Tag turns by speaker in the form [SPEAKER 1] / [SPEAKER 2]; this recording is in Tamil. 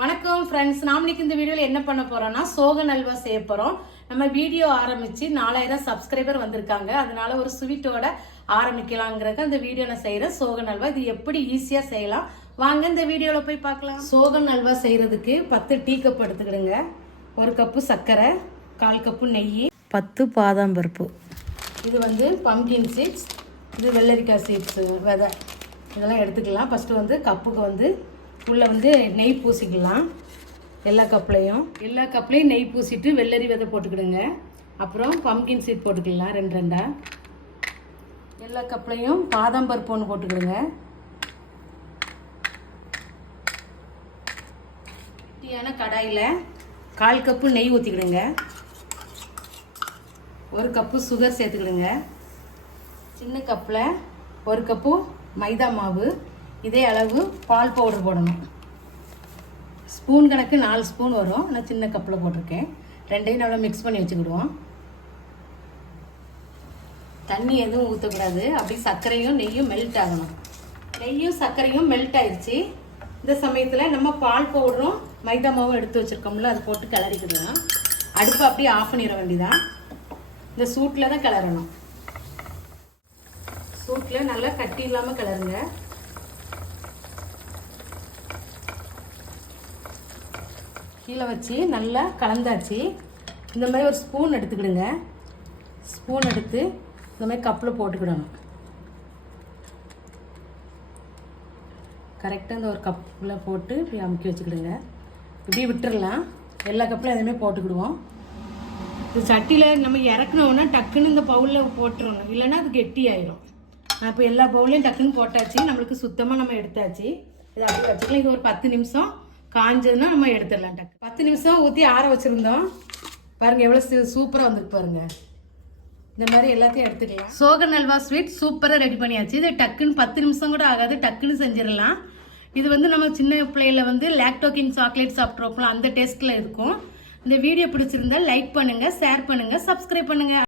[SPEAKER 1] வணக்கம் ஃப்ரெண்ட்ஸ் நாம் இன்னைக்கு இந்த வீடியோவில் என்ன பண்ண போகிறோம்னா சோக நல்வா செய்ய போகிறோம் நம்ம வீடியோ ஆரம்பித்து நாலாயிரம் சப்ஸ்கிரைபர் வந்திருக்காங்க. அதனால ஒரு ஸ்வீட்டோட ஆரம்பிக்கலாங்கிறக்க அந்த வீடியோ நான் செய்கிறேன் சோக நல்வா. இது எப்படி ஈஸியாக செய்யலாம்? வாங்க இந்த வீடியோவில் போய் பார்க்கலாம். சோகன் நல்வா செய்கிறதுக்கு பத்து டீ கப் எடுத்துக்கிடுங்க. ஒரு கப்பு சர்க்கரை கால் கப்பு நெய் பத்து பாதாம் பருப்பு. இது வந்து பம்கின் சீட்ஸ் இது வெள்ளரிக்காய் சீட்ஸு விதை. இதெல்லாம் எடுத்துக்கலாம். ஃபஸ்ட்டு வந்து கப்புக்கு வந்து உள்ளே வந்து நெய் பூசிக்கலாம். எல்லா கப்லையும். எல்லா கப்லையும் நெய் பூசிட்டு வெள்ளரி விதை போட்டுக்கிடுங்க. அப்புறம் பம்கின் சீட் போட்டுக்கலாம் ரெண்டு ரெண்டா. எல்லா கப்லையும் பாதாம் பருப்பு ஒன்று போட்டுக்கிடுங்க. குட்டியான கடாயில் கால் கப்பு நெய் ஊற்றிக்கிடுங்க ஒரு கப்பு சுகர் சேர்த்துக்கிடுங்க. சின்ன கப்பில் ஒரு கப்பு மைதா மாவு. இதே அளவு பால் பவுடர் போடணும். ஸ்பூன் கணக்கு நாலு ஸ்பூன் வரும். நான் சின்ன கப்பில் போட்டிருக்கேன். ரெண்டையும் நல்லா மிக்ஸ் பண்ணி வச்சுக்கிடுவோம். தண்ணி எதுவும் ஊற்றக்கூடாது அப்படி சர்க்கரையும் நெய்யும் மெல்ட் ஆகணும். நெய்யும் சர்க்கரையும் மெல்ட் ஆயிடுச்சு இந்த சமயத்தில் நம்ம பால் பவுடரும் மைதா மாவும் எடுத்து வச்சுருக்கோம்ல அது போட்டு கிளறிக்கிடலாம். அடுப்பை அப்படியே ஆஃப் பண்ணிட வேண்டிதான் இந்த சூட்டில் தான் கிளறணும். சூட்டில் நல்லா கட்டி இல்லாமல் கிளறுங்க. கீழே வச்சு நல்லா கலந்தாச்சு. இந்த மாதிரி ஒரு ஸ்பூன் எடுத்துக்கிடுங்க. ஸ்பூன் எடுத்து இந்த மாதிரி கப்பில் போட்டுக்கிடணும். கரெக்டாக இந்த ஒரு கப்பில் போட்டு இப்படி அமுக்கி வச்சுக்கிடுங்க. இப்படி விட்டுறலாம். எல்லா கப்பிலும் எதுவுமே போட்டுக்கிடுவோம். இது சட்டியில் நம்ம இறக்குனோன்னா டக்குன்னு இந்த பவுலில் போட்டுறணும். இல்லைன்னா அது கெட்டி ஆயிரும் நான் இப்போ எல்லா பவுலையும் டக்குன்னு போட்டாச்சு. நம்மளுக்கு சுத்தமாக நம்ம எடுத்தாச்சு. இது அப்படி வச்சுக்கலாம். இது ஒரு பத்து நிமிஷம். காஞ்சதுன்னா நம்ம எடுத்துடலாம் டக்கு. பத்து நிமிஷம் ஊற்றி ஆற வச்சுருந்தோம். பாருங்கள் எவ்வளோ சூப்பராக வந்துருக்கு பாருங்கள் இந்த மாதிரி எல்லாத்தையும் எடுத்துக்கலாம். சோகன் அல்வா ஸ்வீட் சூப்பராக ரெடி பண்ணியாச்சு. இது டக்குன்னு பத்து நிமிஷம் கூட ஆகாது டக்குன்னு செஞ்சிடலாம். இது வந்து நம்ம சின்ன பிள்ளையில வந்து லேக்டோகின் சாக்லேட் சாப்பிட்ருப்போம் அந்த டேஸ்ட்டில் இருக்கும். இந்த வீடியோ பிடிச்சிருந்தா லைக் பண்ணுங்கள் ஷேர் பண்ணுங்கள் சப்ஸ்கிரைப் பண்ணுங்கள்